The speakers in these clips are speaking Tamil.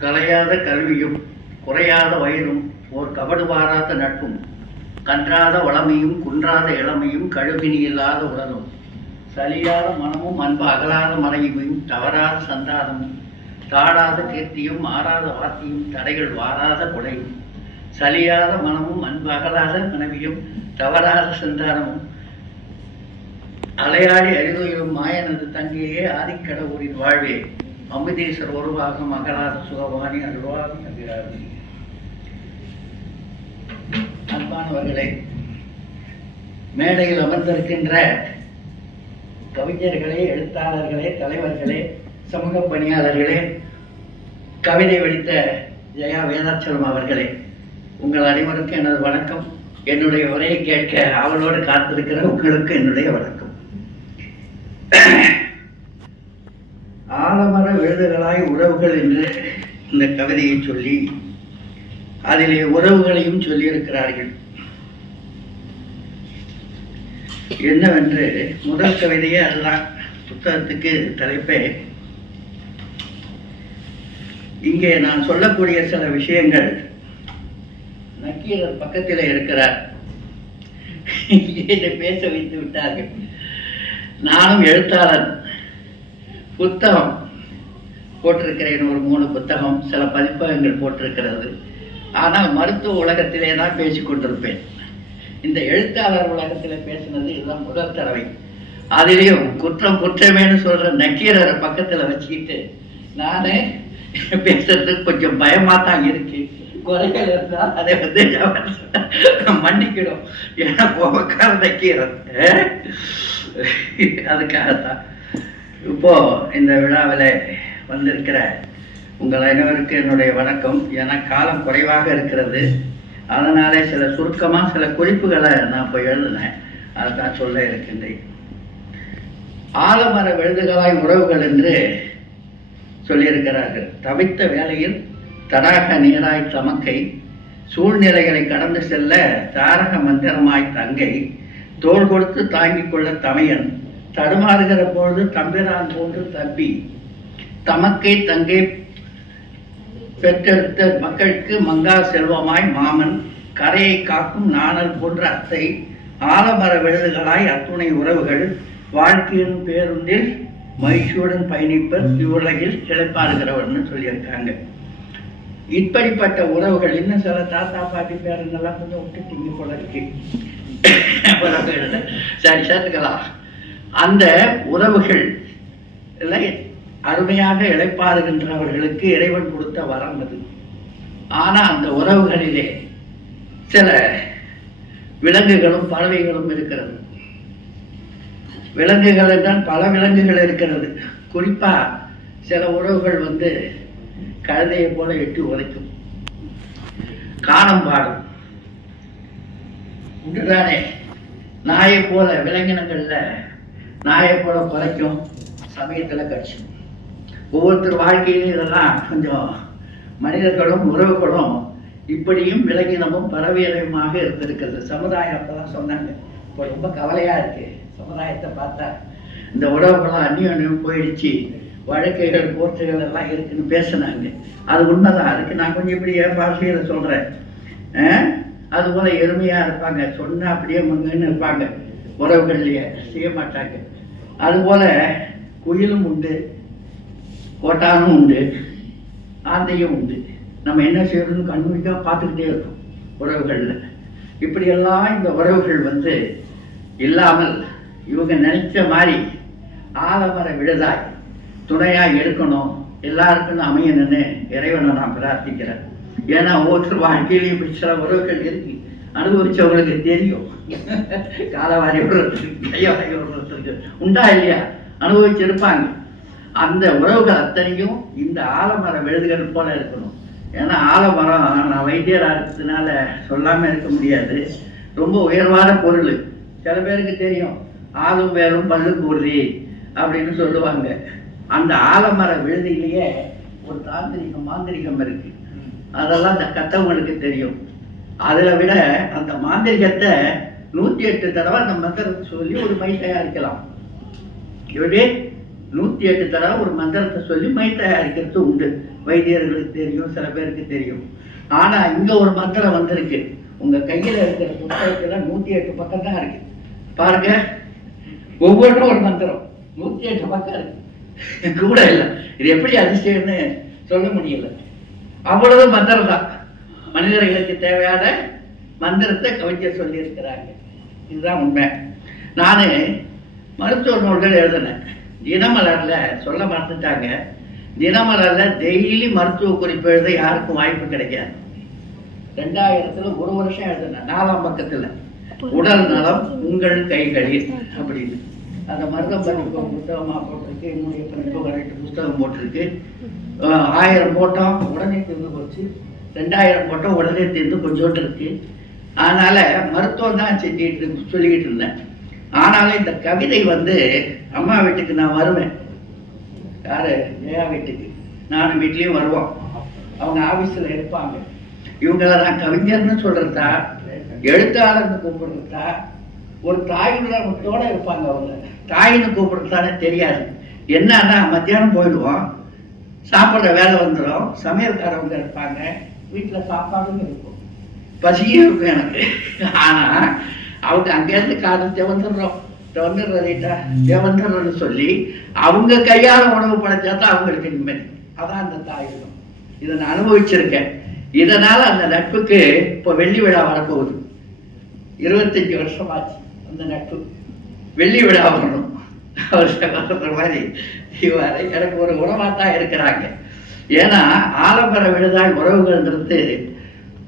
கலையாத கல்வியும் குறையாத வயதும் ஓர் கபடு வாராத நட்பும் கன்றாத வளமையும் குன்றாத இளமையும் கழுவினி இல்லாத உடலும் சலியாத மனமும் அன்பு அகலாத மனைவியும் தவறாத சந்தானமும் தாடாத கீர்த்தியும் மாறாத வார்த்தையும் தடைகள் வாராத கொடையும் சலியாத மனமும் அன்பு அகலாத மனைவியும் தவறாத சந்தானமும் அலையாடி அழுதுயிலும் மாயனது தங்கியே ஆதிக்கடவுரின் வாழ்வே. அமிதேஸ்வர் உருவாக மகராத சுகவாணி அருள்வாமி அபிராமி அன்பானவர்களே மேடையில் அமர்ந்திருக்கின்ற கவிஞர்களே எழுத்தாளர்களே தலைவர்களே சமூக பணியாளர்களே கவிதை வெடித்த ஜெயா வேதாச்சலம் அவர்களே உங்கள் அனைவருக்கும் எனது வணக்கம். என்னுடைய உரையை கேட்க அவளோடு காத்திருக்கிற உங்களுக்கு என்னுடைய வணக்கம். ஆலமர விழுதுகளாய் உறவுகள் என்று இந்த கவிதையை சொல்லி அதிலே உறவுகளையும் சொல்லியிருக்கிறார்கள். என்னவென்று முதல் கவிதையே அதுதான். புத்தகத்துக்கு தலைப்பே. இங்கே நான் சொல்லக்கூடிய சில விஷயங்கள் நக்கீரர் பக்கத்தில் இருக்கிறார். என்னை பேச வைத்து விட்டார்கள். நானும் எழுத்தாளன். புத்தகம் போட்டிருக்கிறேன் ஒரு மூணு புத்தகம் சில பதிப்பகங்கள் போட்டிருக்கிறது. ஆனால் மருத்துவ உலகத்திலே தான் பேசி கொண்டிருப்பேன். இந்த எழுத்தாளர் உலகத்தில் பேசினது இதுதான் முதல் தடவை. அதுலேயும் குற்றம் குற்றமேன்னு சொல்கிற நக்கீரரை பக்கத்தில் வச்சுக்கிட்டு நானே பேசுறதுக்கு கொஞ்சம் பயமாக தான் இருக்கு. குறைகள் இருந்தால் அதை வந்து அவர் மன்னிக்கணும். ஏன்னா கோபக்கார நக்கீரர் அதுக்காக அதுக்காகத்தான். இப்போ இந்த விழாவில் வந்திருக்கிற உங்கள் அனைவருக்கு என்னுடைய வணக்கம். ஏன்னா காலம் குறைவாக இருக்கிறது. அதனாலே சில சுருக்கமாக சில குறிப்புகளை நான் இப்போ எழுதினேன். அதை தான் சொல்ல இருக்கின்றேன். ஆலமர விழுதுகளாய் உறவுகள் என்று சொல்லியிருக்கிறார்கள். தவித்த வேளையில் தடாக நீராய் தமக்கை சூழ்நிலைகளை கடந்து செல்ல தாரக மந்திரமாய் தங்கை தோள் கொடுத்து தாங்கிக் கொள்ள தமையன் தடுமாறுகிற பொழுது தம்பிரான் போன்று தப்பி தமக்கை தங்கை பெற்றெடுத்த மக்களுக்கு மங்கா செல்வமாய் மாமன். கரையை காக்கும் நாணல் போன்ற அத்தை. ஆலமர விழுதுகளாய் அத்துணை உறவுகள். வாழ்க்கையின் பேருந்தில் மகிழ்ச்சியுடன் பயணிப்பர் இவ்வுலகில் இழைப்பாருகிறவர்னு சொல்லியிருக்காங்க. இப்படிப்பட்ட உறவுகள் இன்னும் சில தாத்தா பாட்டி பேரனெல்லாம் கொஞ்சம் விட்டுட்டீங்க போல இருக்கு. சரி சேர்த்துக்கலாம். அந்த உறவுகள் அருமையாக இழைப்பாருகின்றவர்களுக்கு இறைவன் கொடுத்த வரம் அது. ஆனா அந்த உறவுகளிலே சில விலங்குகளும் பறவைகளும் இருக்கிறது. விலங்குகள் என்றால் பல விலங்குகள் இருக்கிறது. குறிப்பா சில உறவுகள் வந்து கழுதையை போல எட்டி உதைக்கும். காணம் பாடும். உண்டுதானே? நாயை போல விலங்கினங்கள்ல நாயை போல குறைக்கும் சமயத்தில் கடிச்சும் ஒவ்வொருத்தர் வாழ்க்கையிலும் இதெல்லாம் கொஞ்சம் மனிதர்களும் உறவுகளும் இப்படியும் விலகினமும் பரவியலுமாக இருந்திருக்கிறது. சமுதாயம் அப்பதான் சொன்னாங்க. இப்போ ரொம்ப கவலையாக இருக்குது சமுதாயத்தை பார்த்தா இந்த உறவுகள்லாம் அந்நியம் போயிடுச்சு. வழக்குகள் கோர்ட்டுகள் எல்லாம் இருக்குன்னு பேசினாங்க. அது உண்மைதான். அதுக்கு நான் கொஞ்சம் இப்படி என் பாஷையில சொல்கிறேன் அஹ்? அது இருப்பாங்க. சொன்னால் அப்படியே மங்கன்னு இருப்பாங்க. உறவுகள்லையே செய்ய மாட்டாங்க. அது போல குயிலும் உண்டு கோட்டானும் உண்டு ஆந்தையும் உண்டு. நம்ம என்ன செய்யறதுன்னு கண்மூடிக்காக பார்த்துக்கிட்டே இருக்கோம் உறவுகளில். இப்படியெல்லாம் இந்த உறவுகள் வந்து இல்லாமல் இவங்க நினைச்ச மாதிரி ஆலமர விழுதாய் துணையாக எடுக்கணும் எல்லாருக்கும் அமையணும்னு இறைவனை நான் பிரார்த்திக்கிறேன். ஏன்னா ஒவ்வொருத்தர் வாழ்க்கையிலையும் இப்படி சில உறவுகள் இருக்குது அனுபவிச்சவங்களுக்கு தெரியும். காலவாரி ஒருத்தருக்கு கையாரி ஒருத்தருக்கு. உண்டா இல்லையா? அனுபவிச்சிருப்பாங்க. அந்த உறவுகள் அத்தனையும் இந்த ஆலமர விழுதுகள் போல இருக்கணும். ஏன்னா ஆலமரம் நான் வைத்தியராக இருக்கிறதுனால சொல்லாம இருக்க முடியாது. ரொம்ப உயர்வான பொருள். சில பேருக்கு தெரியும். ஆளும் வேலும் பல்லு கூறி அப்படின்னு சொல்லுவாங்க. அந்த ஆலமர விழுதியிலேயே ஒரு தாந்திரிகம் மாந்திரிகம் இருக்கு. அதெல்லாம் அந்த கத்தவங்களுக்கு தெரியும். அதுல விட அந்த மாந்திரிகத்தை நூத்தி எட்டு தடவை அந்த மந்திரத்தை சொல்லி ஒரு மை தயாரிக்கலாம். இவரே நூற்றி எட்டு தடவை ஒரு மந்திரத்தை சொல்லி மை தயாரிக்கிறது உண்டு. வைத்தியர்களுக்கு தெரியும் சில பேருக்கு தெரியும். ஆனா இங்க ஒரு மந்திரம் வந்திருக்கு. உங்க கையில இருக்கிற புத்தகத்துல நூத்தி எட்டு பக்கம் தான் இருக்கு. பாருங்க. ஒவ்வொன்றும் ஒரு மந்திரம். நூத்தி எட்டு பக்கம் இருக்கு. கூட இல்லை. இது எப்படி அதிசயம்னு சொல்ல முடியல. அவ்வளவு மந்திரம் தான் மனிதர்களுக்கு தேவையான மந்திரத்தை கவிஞர் சொல்லியிருக்கிறாங்க. இதுதான் உண்மை. நான் மருத்துவ நூல்கள் எழுதினேன். தினமலர்ல சொல்ல மறந்துட்டாங்க. தினமலர்ல டெய்லி மருத்துவ குறிப்பு எழுத யாருக்கும் வாய்ப்பு கிடைக்காது. ரெண்டாயிரத்துல ஒரு வருஷம் எழுதினேன் நாலாம் பக்கத்துல. உடல் நலம் உங்கள் கைகளில் அப்படின்னு. அந்த மருதம் பதிப்பு புத்தகமா போட்டிருக்கு என்னுடைய பதிப்பு ரெண்டு புத்தகம் போட்டிருக்கு. ஆயிரம் போட்டோம் உடனே தீர்ந்து போச்சு. ரெண்டாயிரம் போட்டோம் உடனே தீர்ந்து கொஞ்சோட்டு இருக்கு. அதனால மருத்துவம் தான் செஞ்சுட்டு சொல்லிக்கிட்டு இருந்தேன். ஆனாலும் இந்த கவிதை வந்து அம்மா வீட்டுக்கு நான் வருவேன். யாரு? ஜெயா வீட்டுக்கு. நானும் வீட்லயும் வருவோம். அவங்க ஆபீஸ்ல இருப்பாங்க. இவங்களை நான் கவிஞர்னு சொல்றதா? எழுத்தாளர்னு கூப்பிடுறதா? ஒரு தாய் இருப்பாங்க அவங்க. தாயின்னு கூப்பிடுறதானே தெரியாது. என்னன்னா மத்தியானம் போயிடுவோம். சாப்பிட்ற வேலை வந்துடும் சமையல்காரவங்க இருப்பாங்க. வீட்டுல சாப்பாடும் இருக்கும். பசியும் இருக்கும் எனக்கு. ஆனா அவங்க அங்கேருந்து காலம் திவந்துடுறோம் திவந்துடுறதா திவந்துடுறோன்னு சொல்லி அவங்க கையால உணவு படைச்சா தான் அவங்களுக்கு நிம்மதி அதான் அந்த தாயுடம் இதை நான் அனுபவிச்சிருக்கேன். இதனால அந்த நட்புக்கு இப்போ வெள்ளி விழா வரப்போகுது. இருபத்தஞ்சு வருஷம் ஆச்சு அந்த நட்பு. வெள்ளி விழா வரணும். அவர் மாதிரி. இவர் எனக்கு ஒரு உறவாக தான் இருக்கிறாங்க. ஏன்னா ஆலம்பர விழுதாய் உறவுகள்ன்றது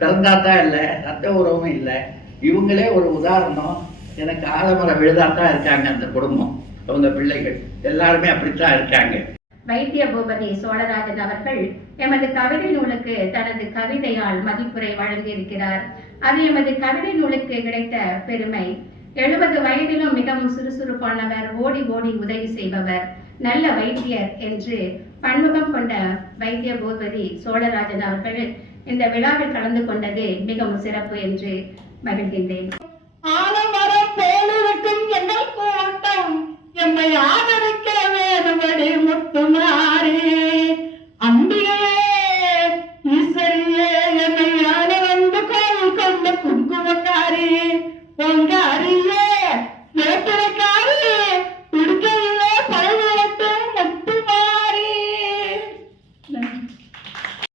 பிறந்தாத்தான் இல்லை ரத்த உறவும் இல்லை. இவங்களே ஒரு உதாரணம். எனக்கு ஆலமர விழுதாத்தான் இருக்காங்க அந்த குடும்பம் அவங்க பிள்ளைகள். எல்லாருமே அப்படித்தான் இருக்காங்க. வைத்திய பூபதி சோழராஜன் அவர்கள் எமது கவிதை நூலுக்கு தனது கவிதையால் மதிப்புரை வழங்கியிருக்கிறார். அது எமது கவிதை நூலுக்கு கிடைத்த பெருமை. எழுபது வயதிலும் மிகவும் சுறுசுறுப்பானவர் ஓடி ஓடி உதவி செய்பவர் நல்ல வைத்தியர் என்று பன்முகம் கொண்ட வைத்திய பூபதி சோழராஜன் அவர்கள் இந்த விழாவில் கலந்து கொண்டது மிகவும் சிறப்பு என்று மகிழ்கின்றேன். ஆலமரம் போலிருக்கும் எங்கள் கூட்டம். எம்மை ஆன